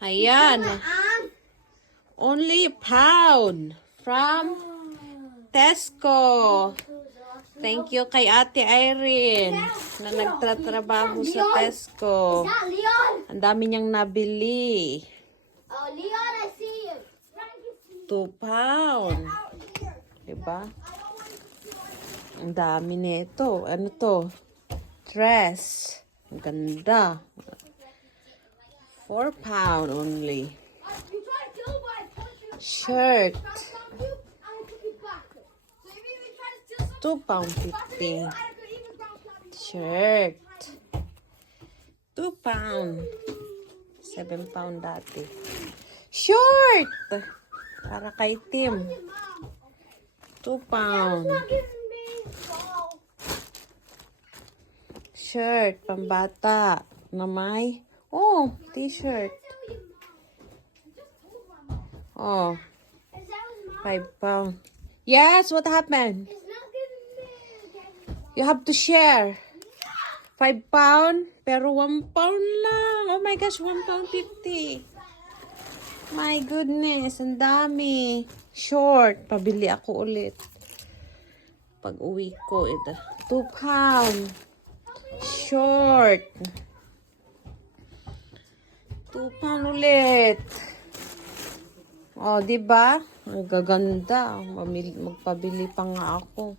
Ayan. Only a pound from Tesco. Thank you kay Ate Irene na nagtatrabaho sa Tesco. Ang dami niyang nabili. Oh, Leon, I see you. 2 pound. Diba? Ang dami nito. Ano to? Dress. Ang ganda. 4 pound only. Shirt. 2 pound 50. Shirt. 2 pound. 7 pound dati. Short! Para kay Tim. 2 pound. Shirt. Pambata. Na may. Oh, t-shirt. Oh. 5 pound. Yes, what happened? You have to share. 5 pound, pero 1 pound lang. Oh my gosh, 1 pound 50. My goodness, ang dami. Short, pabili ako ulit. Pag uwi ko, ito. 2 pound. Short. 2 pound ulit. Oh, diba? Ang gaganda. Magpabili pa nga ako.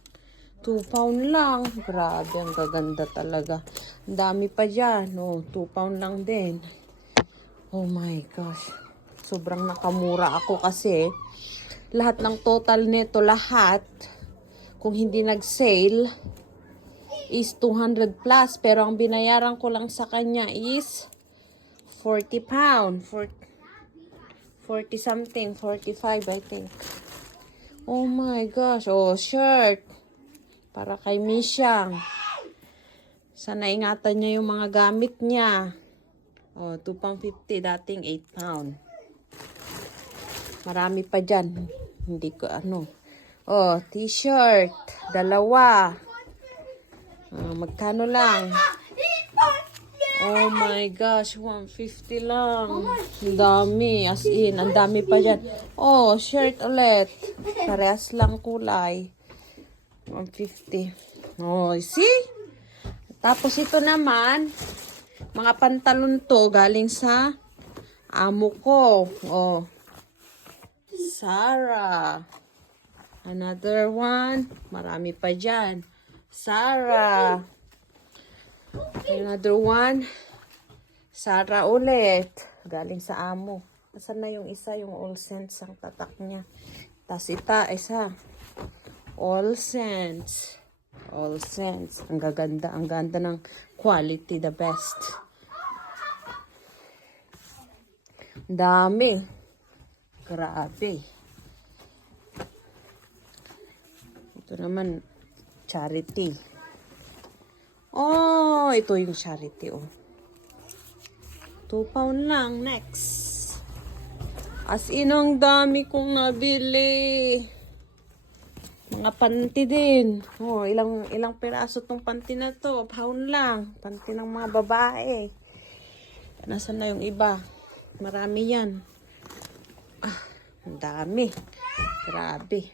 2 pound lang. Grabe, ang gaganda talaga. Ang dami pa dyan. Oh, 2 pound lang din. Oh my gosh. Sobrang nakamura ako kasi lahat ng total nito, lahat, kung hindi nag-sale, is 200 plus. Pero ang binayaran ko lang sa kanya is 40 pound. 40 something. 45, I think. Oh my gosh. Oh, shirt. Para kay Misyang. Sana ingatan niya yung mga gamit niya. Oh, 2 pound 50. Dating 8 pound. Marami pa dyan. Hindi ko ano. Oh, t-shirt. 2. Magkano lang? Oh my gosh. 150 lang. Ang dami. As in. Ang dami pa dyan. Oh, shirt ulit. Parehas lang kulay. 150. Oh, see? Tapos ito naman, mga pantalon to galing sa amo ko. Oh. Sarah. Another one. Marami pa dyan. Sarah. Another one. Sarah ulit. Galing sa amo. Nasaan na yung isa? Yung all scents ang tatak niya. Tapos isa. All scents. All scents. Ang gaganda. Ang ganda ng quality. The best. Dami. Grabe. Ito naman, charity. Oh, ito yung charity. Oh. 2 pound lang. Next. As in, ang dami kong nabili. Mga panty din. Oh, ilang piraso tong panty na to. Pound lang. Panty ng mga babae. Nasaan na yung iba? Marami yan. Ah, ang dami. Grabe.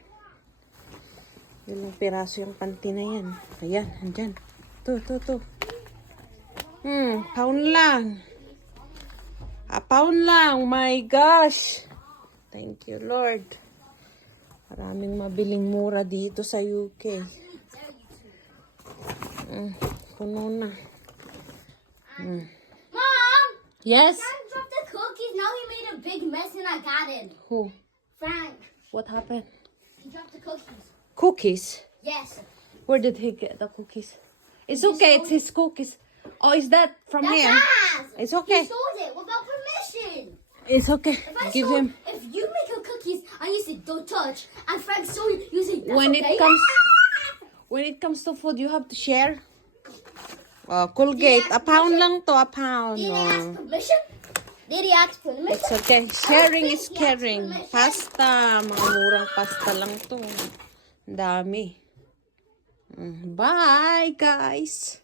Ilang piraso yung panty na yan. Ayan, andyan. To. Pound lang. A pound lang. My gosh. Thank you, Lord. Maraming mabiling mura dito sa UK. Puno na. Mom! Yes? Frank dropped the cookies. Now he made a big mess in our garden. Who? Frank. What happened? He dropped the cookies. Cookies? Yes. Where did he get the cookies? It's okay, it's his cookies. Oh, is that from That's here? ours. It's okay. He stole it without permission. It's okay. Give him. If you make your cookies and you say don't touch, and Frank stole it, you say that's When okay. it comes to food, you have to share. Colgate. A pound lang to, a pound. Did he ask permission? Did he ask permission? It's okay. Sharing is Yes, caring. permission. Pasta. Mga murang pasta lang to. Ang dami. Bye, guys.